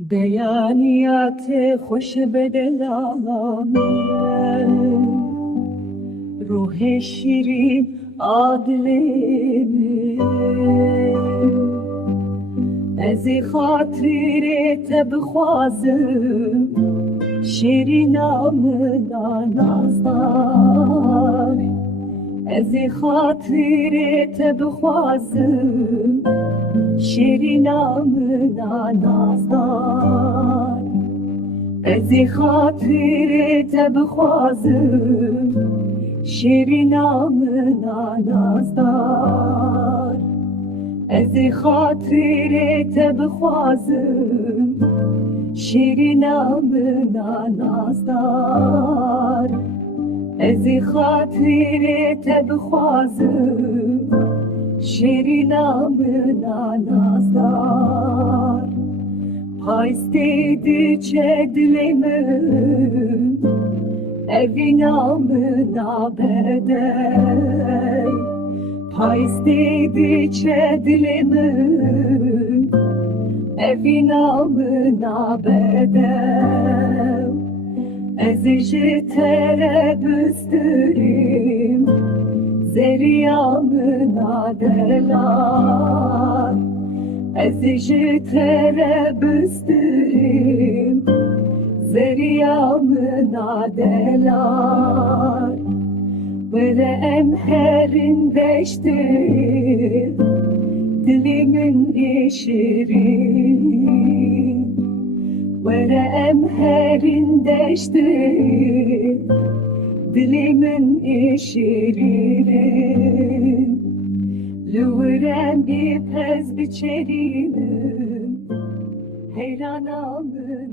Beyaniya te xweş be delala Ruhê şîrîn a dilê ez ê xatirê te bixwazim Şêrîna min a nazdar ez ê xatirê te bixwazim Şêrîna min a nazdar ez ê xatirê te bixwazim Şêrîna min a nazdar ez ê xatirê te bixwazim Şêrîna min a nazdar ez ê xatirê te bixwazim Şêrîna min a nazdar Payîz diçe dilê min Evîna min a bedew Payîz diçe dilê min Evîna min a bedew ez ê ji te re bistirêm Zeriya min a delal ez ê ji te re bistirêm Zeriya min a delal werê herin deştê dilê min ê şîrîn werê herin deştê dilê min ê şîrîn li wirem ê pez biçêrînin Heyrana min